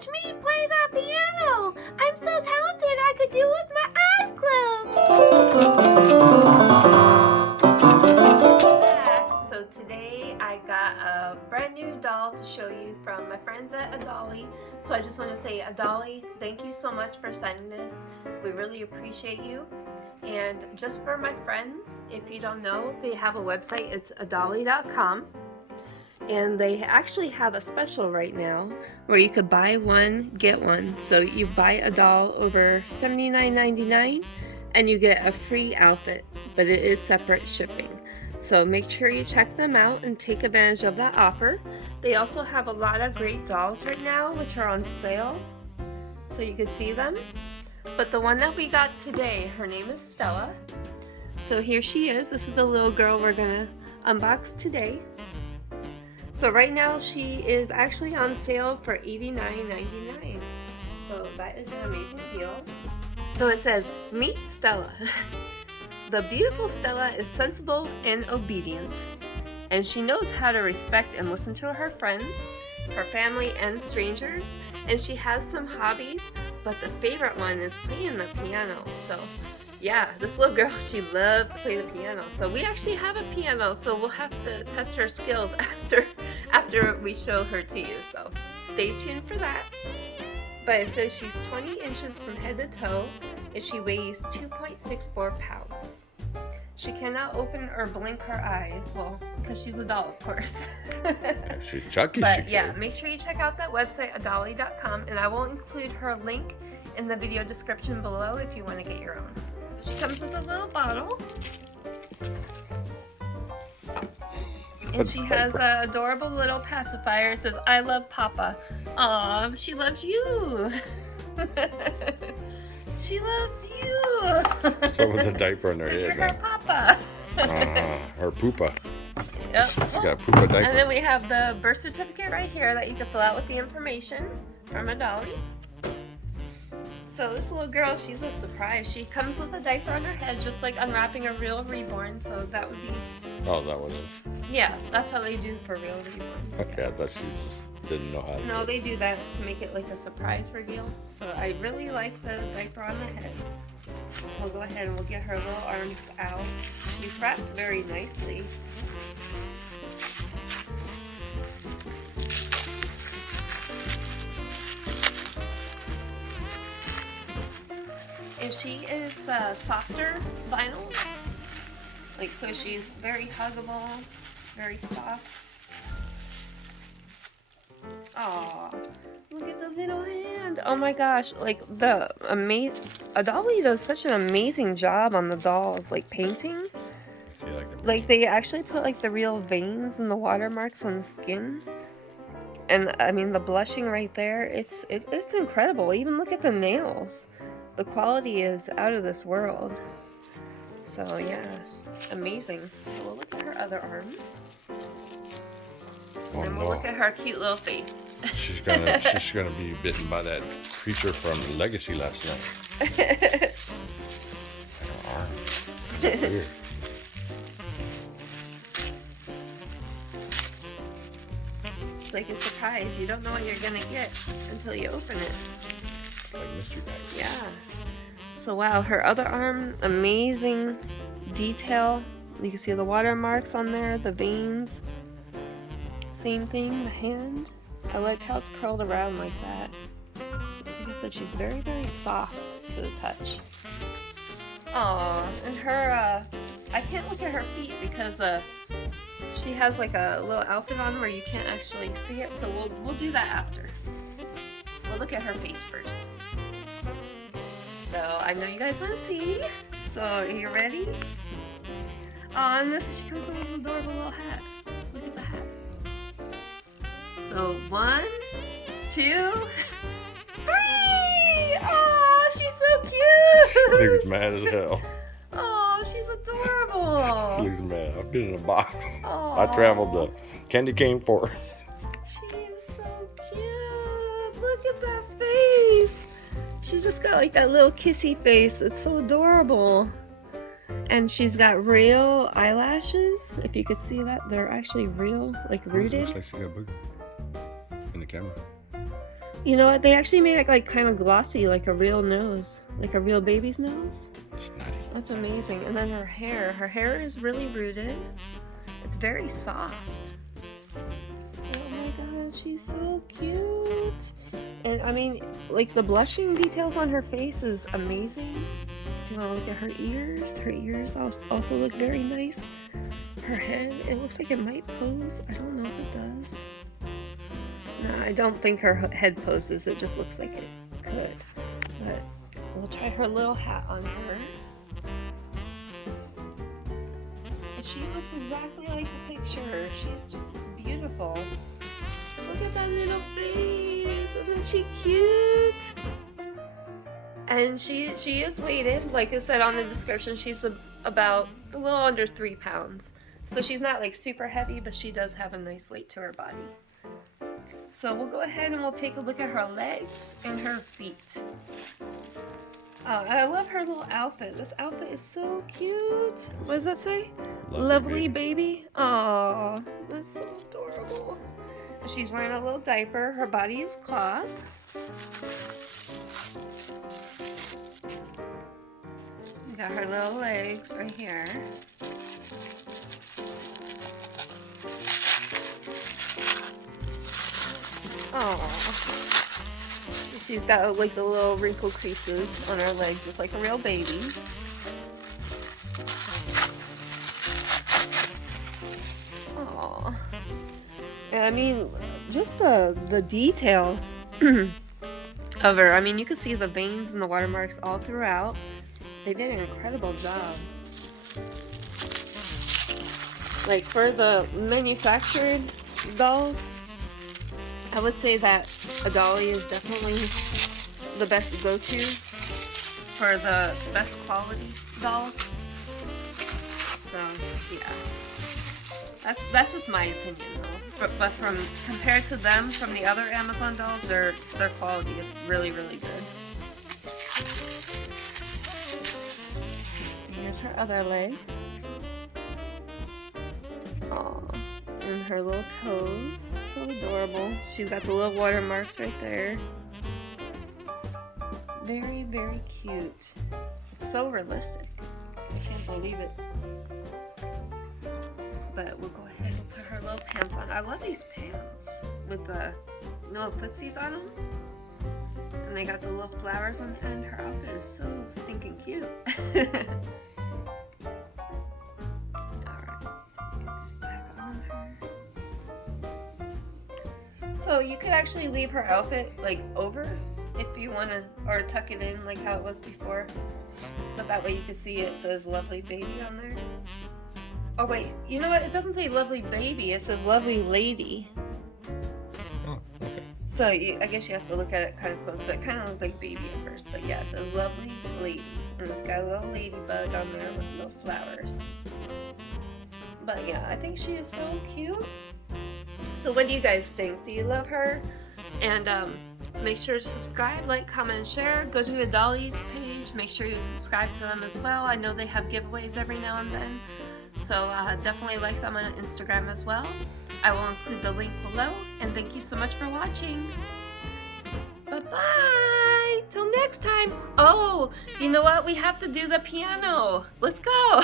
watch me play the piano. I'm so talented I could do it with my eyes closed. So today I got a brand new doll to show you from my friends at Adolly. So I just want to say, Adolly, thank you so much for signing this. We really appreciate you. And just for my friends, if you don't know, they have a website. It's adolly.com. And they actually have a special right now where you could buy one, get one. So you buy a doll over $79.99 and you get a free outfit, but it is separate shipping. So make sure you check them out and take advantage of that offer. They also have a lot of great dolls right now, which are on sale. So you can see them. But the one that we got today, her name is Stella. So here she is. This is the little girl we're gonna unbox today. So right now she is actually on sale for $89.99. So that is an amazing deal. So it says, meet Stella. The beautiful Stella is sensible and obedient, and she knows how to respect and listen to her friends, her family, and strangers. And she has some hobbies, but the favorite one is playing the piano. So yeah, this little girl, she loves to play the piano. So we actually have a piano, so we'll have to test her skills after we show her to you. So stay tuned for that. But it says she's 20 inches from head to toe, and she weighs 2.64 pounds. She cannot open or blink her eyes, well, because she's a doll, of course. She's Chucky. But yeah, make sure you check out that website, adolly.com, and I will include her link in the video description below if you want to get your own. She comes with a little bottle. And she has an adorable little pacifier. It says, I love Papa. Aw, she loves you. She loves you. So with a diaper on her head. You're her Papa. Her poopa. Yep. She's got a poopa diaper. And then we have the birth certificate right here that you can fill out with the information from Adolly. So this little girl, she's a surprise. She comes with a diaper on her head, just like unwrapping a real reborn. So that would be... Oh, that was it? Yeah, that's how they do for real reborns. Okay, I thought she just didn't know how to No, do they do that to make it like a surprise reveal. So I really like the diaper on the head. We'll go ahead and we'll get her little arms out. She's wrapped very nicely. And she is softer vinyl. Like, so she's very huggable, very soft. Aw, look at the little hand. Oh my gosh, like Adolly does such an amazing job on the dolls, like painting. Like they actually put like the real veins and the watermarks on the skin. And I mean the blushing right there, it's incredible. Even look at the nails. The quality is out of this world. So yeah, amazing. So we'll look at her other arm. Oh, and we'll look at her cute little face. She's gonna be bitten by that creature from Legacy last night. Her arm. Weird. It's like a surprise. You don't know what you're gonna get until you open it. Like mystery bag. Yeah. So wow, her other arm, amazing detail. You can see the watermarks on there, the veins. Same thing, the hand. I like how it's curled around like that. Like I said, she's very, very soft to the touch. Aw, and her, I can't look at her feet because she has like a little outfit on where you can't actually see it, so we'll do that after. We'll look at her face first. So I know you guys want to see. So are you ready? Oh, and she comes with this adorable little hat. Look at the hat. So 1, 2, 3! Oh, she's so cute! She looks mad as hell. Oh, she's adorable. She looks mad. I've been in a box. Aww. I traveled the candy cane for her. She is so cute. Look at that face. She's just got like that little kissy face. It's so adorable. And she's got real eyelashes. If you could see that, they're actually real, like rooted. Looks like she got a booger in the camera. You know what? They actually made it like kind of glossy, like a real nose, like a real baby's nose. It's nutty. That's amazing. And then her hair is really rooted. It's very soft. Oh my god, she's so cute. And I mean, like the blushing details on her face is amazing. You want to look at her ears also look very nice. Her head, it looks like it might pose. I don't know if it does. No, I don't think her head poses. It just looks like it could. But we'll try her little hat on her. And she looks exactly like the picture. She's just beautiful. Look at that little face. Isn't she cute? And she is weighted. Like I said on the description, she's about a little under 3 pounds. So she's not like super heavy, but she does have a nice weight to her body. So we'll go ahead and we'll take a look at her legs and her feet. I love her little outfit. This outfit is so cute. What does that say? Lovely baby. Aww, that's so adorable. She's wearing a little diaper. Her body is cloth. We got her little legs right here. Oh, she's got like the little wrinkle creases on her legs, just like a real baby. Oh, and I mean, just the detail of her. I mean, you can see the veins and the watermarks all throughout. They did an incredible job. Like for the manufactured dolls, I would say that Adolly is definitely the best go-to for the best quality dolls. So yeah, that's just my opinion though. But from compared to them, from the other Amazon dolls, their quality is really really good. Here's her other leg. Aww. And her little toes, so adorable. She's got the little watermarks right there. Very, very cute. It's so realistic. I can't believe it. But we'll go ahead and put her little pants on. I love these pants with the little footsies on them. And they got the little flowers on the end. Her outfit is so stinking cute. So you could actually leave her outfit like over if you want to, or tuck it in like how it was before. But that way you can see it says lovely baby on there. Oh wait, you know what? It doesn't say lovely baby, it says lovely lady. Oh, okay. So I guess you have to look at it kind of close, but it kind of looks like baby at first. But yeah, it says lovely lady. And it's got a little ladybug on there with little flowers. But yeah, I think she is so cute. So what do you guys think? Do you love her? And make sure to subscribe, like, comment, and share. Go to Adolly's page. Make sure you subscribe to them as well. I know they have giveaways every now and then. So definitely like them on Instagram as well. I will include the link below. And thank you so much for watching. Bye-bye. Till next time. Oh, you know what? We have to do the piano. Let's go.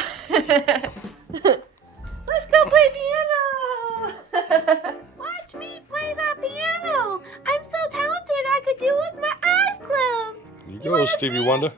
Let's go play piano. Watch me play the piano. I'm so talented I could do it with my eyes closed. You go, Stevie Wonder.